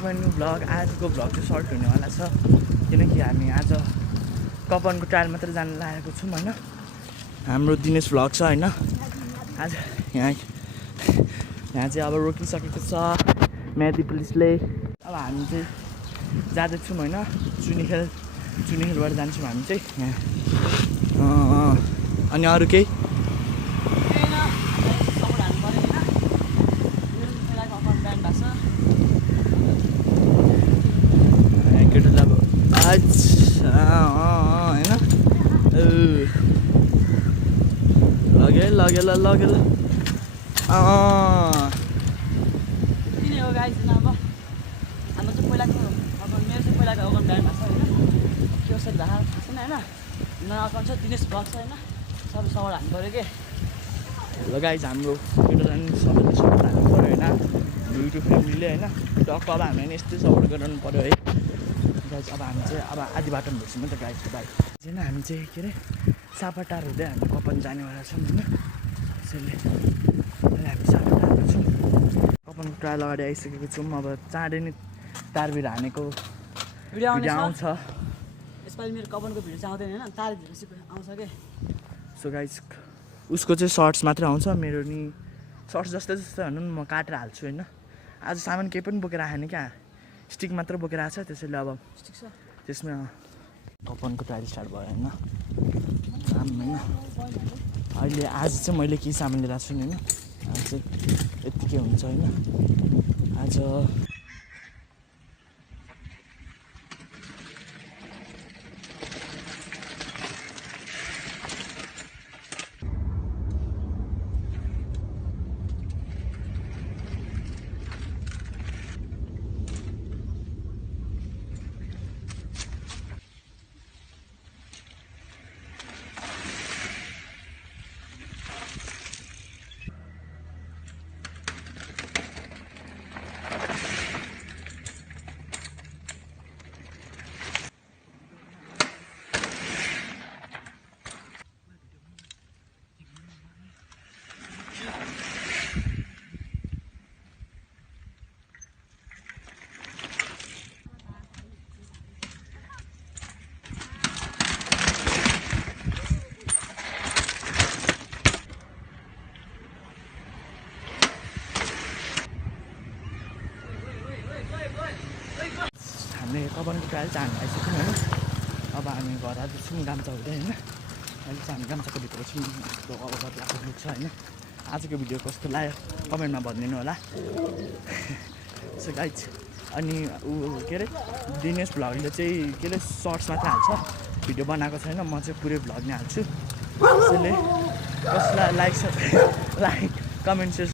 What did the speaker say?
My new vlog. आजको vlog चाहिँ short हुनेवाला छ किनकि हामी आज कपनको ट्रायल मात्र जान लागेको छौँ होइन। हाम्रो दिनेश भ्लग छ होइन। आज यहाँ चाहिँ अब रोकिसकेको छ म्यादी पुलिसले। अब हामी चाहिँ जाँदैछौँ होइन। चुनिखेलबाट जान्छौँ हामी चाहिँ यहाँ। अनि अरू केही केटालाई अब अच्छा होइन लगे ल हो गाइस अब हाम्रो चाहिँ पहिलाको अब मेरो चाहिँ पहिलाको अगाउन ब्यान्ड भएको छ होइन। के कसरी भएको थाहा छैन होइन। नयाँ अकाउन्ट छ दिनेश भ्लग छ होइन। सबै सपोर्ट हान्नु पऱ्यो कि ल गाइज हाम्रो केटालाई सबैले सपोर्ट हान्नु पऱ्यो होइन। युट्युब फ्यामिलीले होइन। टक्क अब हामीलाई नि यस्तै सपोर्ट गराउनु पऱ्यो है गाइज। अब हामी चाहिँ अब आधी बाटोमा भेट्छौँ नि त गाइजको बाइक होइन। हामी चाहिँ के अरे सापाटार हुँदै हामी कपन जानेवाला छौँ होइन। त्यसैले अहिले हामी सापाटारमा छौँ। कपनको ट्रायल अगाडि आइसकेको छौँ। अब चाँडै नै तारबिर हानेको भिडियो आउँछ। यसपालि मेरो कपनको भिडियो चाहिँ आउँदैन होइन। तार भिडियो आउँछ कि सो गाइज उसको चाहिँ सर्ट्स मात्रै आउँछ। मेरो नि सर्ट्स जस्तै भनौँ न म काटेर हाल्छु होइन। आज सामान केही पनि बोकेर आएन क्या। स्टिक मात्र बोकेर आएको छ। त्यसैले अब स्टिक छ त्यसमा कपनको ट्रायल स्टार्ट भयो होइन। होइन अहिले आज चाहिँ मैले केही सामान लिएर आएको छु नि होइन। आज चाहिँ यत्तिकै हुन्छ होइन। आज हामीले कपनको ट्रायल चाहिँ हामी आइसक्यौँ होइन। अब हामी घर आउँदैछौँ गाम्चा हुँदै होइन। अहिले चाहिँ हामी गाम्चाको भित्र छौँ। यस्तो अब कतिको लुक छ होइन। आजको भिडियो कस्तो लाग्यो कमेन्टमा भनिदिनु होला। सो गाइज अनि के अरे दिनेश भ्लगले चाहिँ के अरे सर्ट्स मात्रै हाल्छ। भिडियो बनाएको छैन। म चाहिँ पुरै भ्लग नै हाल्छु। त्यसैले कसलाई लाइक कमेन्ट